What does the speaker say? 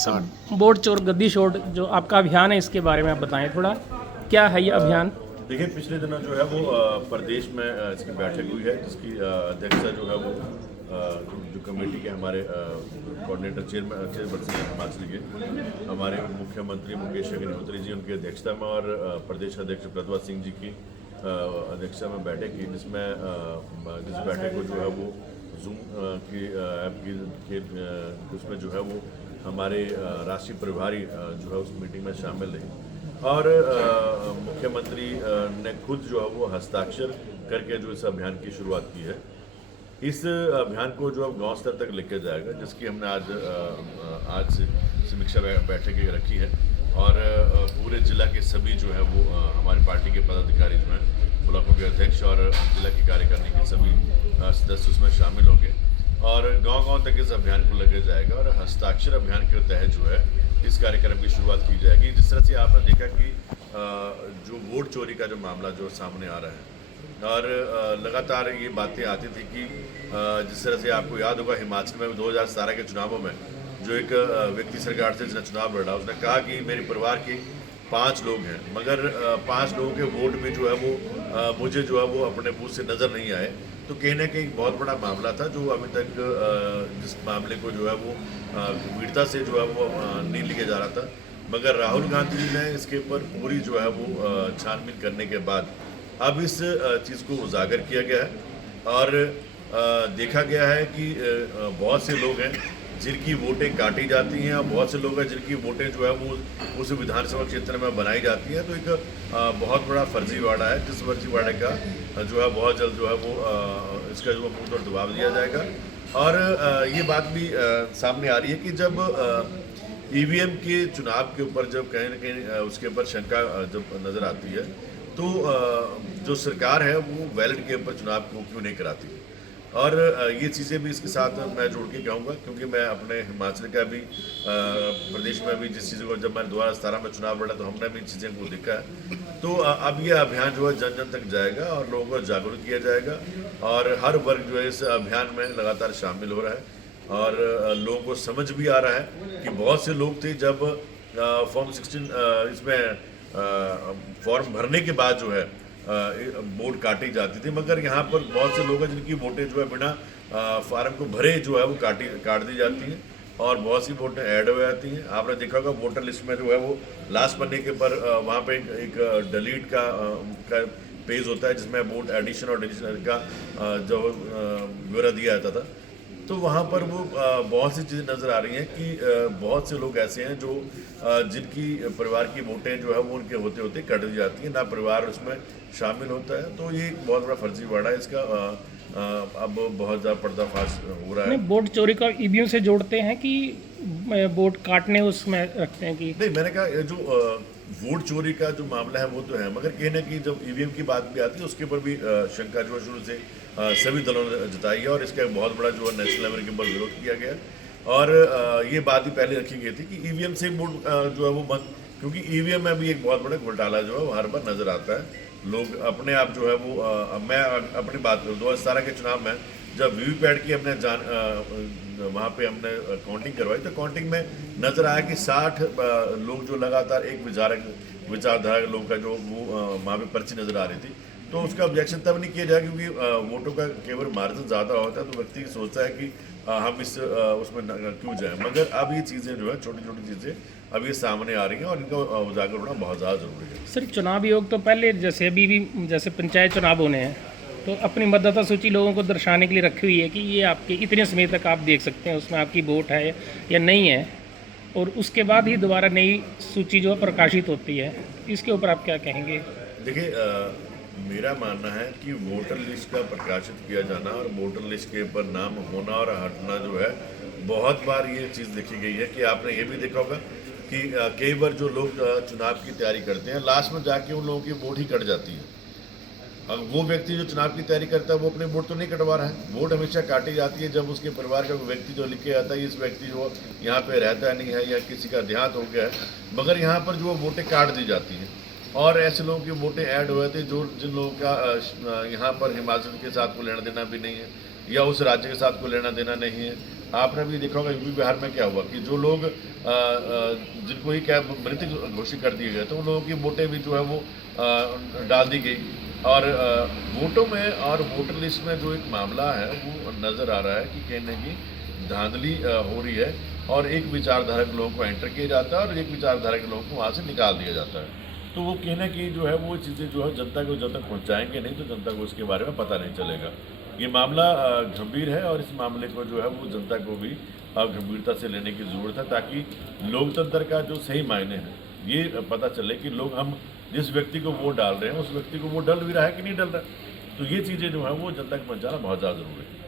Vote चोर गद्दी छोड़ जो आपका अभियान है, इसके बारे में आप बताएं थोड़ा, क्या है ये अभियान? देखिए, पिछले दिनों जो है वो प्रदेश में इसकी बैठक हुई है, जिसकी अध्यक्षता जो है वो जो कमेटी के हमारे कोऑर्डिनेटर चेयरपर्सन हैं हिमाचल के हमारे मुख्यमंत्री मुकेश अग्निहोत्री जी, उनकी अध्यक्षता में और प्रदेश अध्यक्ष प्रतिभा सिंह जी की अध्यक्षता में बैठक की, जिसमें जिस बैठक को जो है वो जूम की ऐप की उसमें जो है वो हमारे राष्ट्रीय प्रभारी जो है उस मीटिंग में शामिल रहे और मुख्यमंत्री ने खुद जो है वो हस्ताक्षर करके जो इस अभियान की शुरुआत की है। इस अभियान को जो अब गांव स्तर तक लेके जाएगा, जिसकी हमने आज से समीक्षा बैठक रखी है और पूरे जिला के सभी जो है वो हमारी पार्टी के पदाधिकारी जो हैं, ब्लॉकों के अध्यक्ष और जिला की कार्यकारिणी के सभी सदस्य उसमें शामिल होंगे और गांव-गांव तक इस अभियान को लेके जाएगा और हस्ताक्षर अभियान के तहत जो है इस कार्यक्रम की शुरुआत की जाएगी। जिस तरह से आपने देखा कि जो वोट चोरी का जो मामला जो सामने आ रहा है और लगातार ये बातें आती थी कि जिस तरह से आपको याद होगा हिमाचल में 2017 के चुनावों में जो एक व्यक्ति सरकार से जिसने चुनाव लड़ा, उसने कहा कि मेरे परिवार के 5 लोग हैं, मगर 5 लोगों के वोट भी जो है वो मुझे जो है वो अपने बूथ से नज़र नहीं आए। तो कहीं ना कहीं बहुत बड़ा मामला था जो अभी तक जिस मामले को जो है वो गंभीरता से जो है वो नहीं लिया जा रहा था, मगर राहुल गांधी जी ने इसके ऊपर पूरी जो है वो छानबीन करने के बाद अब इस चीज़ को उजागर किया गया है और देखा गया है कि बहुत से लोग हैं जिनकी वोटें काटी जाती हैं और बहुत से लोग हैं जिनकी वोटें जो है वो उस विधानसभा क्षेत्र में बनाई जाती हैं। तो एक बहुत बड़ा फर्जीवाड़ा है, जिस फर्जीवाड़े का जो है बहुत जल्द जो है वो इसका जो मुंह तोड़ जवाब दिया जाएगा। और ये बात भी सामने आ रही है कि जब ईवीएम के चुनाव के ऊपर जब कहीं न कहीं उसके ऊपर शंका जब नज़र आती है तो जो सरकार है वो वैलिड के ऊपर चुनाव को क्यों नहीं कराती। और ये चीज़ें भी इसके साथ मैं जोड़ के कहूँगा, क्योंकि मैं अपने हिमाचल का भी प्रदेश में भी जिस चीज़ों को जब मैंने 2017 में चुनाव लड़ा तो हमने भी चीज़ें को देखा है। तो अब ये अभियान जो है जन जन तक जाएगा और लोगों को जागरूक किया जाएगा और हर वर्ग जो है इस अभियान में लगातार शामिल हो रहा है और लोगों को समझ भी आ रहा है कि बहुत से लोग थे जब फॉर्म 16 इसमें फॉर्म भरने के बाद जो है वोट काटी जाती थी, मगर यहाँ पर बहुत से लोग हैं जिनकी वोटें जो है बिना फार्म को भरे जो है वो काट दी जाती हैं और बहुत सी वोटें ऐड हो जाती हैं। आपने देखा होगा वोटर लिस्ट में जो है वो लास्ट पन्ने के पर वहाँ पे एक डिलीट का पेज होता है जिसमें वोट एडिशन और डिलीशन का जो ब्यौरा दिया जाता था। तो वहाँ पर वो बहुत सी चीज़ें नज़र आ रही हैं कि बहुत से लोग ऐसे हैं जो जिनकी परिवार की वोटें जो है वो उनके होते होते कट दी जाती हैं, ना परिवार उसमें शामिल होता है। तो ये एक बहुत बड़ा फर्जीवाड़ा है, इसका अब बहुत ज़्यादा पर्दाफाश हो रहा है। वोट चोरी का ईवीएम से जोड़ते हैं कि वोट काटने उसमें रखते हैं कि नहीं, मैंने कहा जो वोट चोरी का जो मामला है वो तो है, मगर कहीं ना कहीं जब ईवीएम की बात भी आती है उसके ऊपर भी शंका जो है शुरू से सभी दलों ने जताई है और इसका बहुत बड़ा जो है नेशनल लेवल के ऊपर विरोध किया गया और ये बात भी पहले रखी गई थी कि ईवीएम से वोट जो है वो बंद, क्योंकि ईवीएम में भी एक बहुत बड़ा घोटाला जो है वो हर बार नजर आता है। लोग अपने आप जो है वो मैं अपनी बात करूँ 2017 के चुनाव में जब वीवीपैट की हमने वहाँ पे हमने काउंटिंग करवाई तो काउंटिंग में नज़र आया कि 60 लोग जो लगातार एक विचारधारा के लोग का जो वो वहाँ पे पर्ची नज़र आ रही थी। तो उसका ऑब्जेक्शन तब नहीं किया जाए क्योंकि वोटों का केवल मार्जिन ज़्यादा होता है तो व्यक्ति सोचता है कि हम इस उसमें क्यों जाएं, मगर अब ये चीज़ें जो है छोटी छोटी चीज़ें अब ये सामने आ रही हैं और इनका उजागर होना बहुत ज़्यादा ज़रूरी है। सर, चुनाव आयोग तो पहले जैसे अभी भी जैसे पंचायत चुनाव होने हैं तो अपनी मतदाता सूची लोगों को दर्शाने के लिए रखी हुई है कि ये आपके इतने समय तक आप देख सकते हैं उसमें आपकी वोट है या नहीं है, और उसके बाद ही दोबारा नई सूची जो है प्रकाशित होती है। इसके ऊपर आप क्या कहेंगे? देखिए, मेरा मानना है कि वोटर लिस्ट का प्रकाशित किया जाना और वोटर लिस्ट के ऊपर नाम होना और हटना जो है बहुत बार ये चीज़ देखी गई है कि आपने ये भी देखा होगा कि कई बार जो लोग चुनाव की तैयारी करते हैं लास्ट में जाके उन लोगों की वोट ही कट जाती है। अब वो व्यक्ति जो चुनाव की तैयारी करता है वो अपने वोट तो नहीं कटवा रहा है, वोट हमेशा काटी जाती है जब उसके परिवार का व्यक्ति जो लिखे आता है इस व्यक्ति जो यहाँ पे रहता नहीं है या किसी का देहांत हो गया है, मगर यहाँ पर जो वोटें काट दी जाती हैं और ऐसे लोगों की वोटें ऐड हुए थे जो जिन लोगों का यहाँ पर हिमाचल के साथ को लेना देना भी नहीं है या उस राज्य के साथ कोई लेना देना नहीं है आपने भी देखा होगा यूपी बिहार में क्या हुआ कि जो लोग जिनको ही क्या मृत घोषित कर दिए गए तो उन लोगों की वोटें भी जो है वो डाल दी गई। और वोटों में और वोटर लिस्ट में जो एक मामला है वो नज़र आ रहा है कि कहीं न कहीं धांधली हो रही है और एक विचारधारा के लोगों को एंटर किया जाता है और एक विचारधारा के लोगों को वहाँ से निकाल दिया जाता है। तो वो कहीं न कहीं जो है वो चीज़ें जो है जनता को जब तक पहुँचाएंगे नहीं तो जनता को इसके बारे में पता नहीं चलेगा। ये मामला गंभीर है और इस मामले को जो है वो जनता को भी गंभीरता से लेने की ज़रूरत है ताकि लोकतंत्र का जो सही मायने हैं ये पता चले कि लोग हम जिस व्यक्ति को वोट डाल रहे हैं उस व्यक्ति को वो डल भी रहा है कि नहीं डल रहा है। तो ये चीज़ें जो है वो जनता को पहुँचाना बहुत ज़्यादा ज़रूरी है।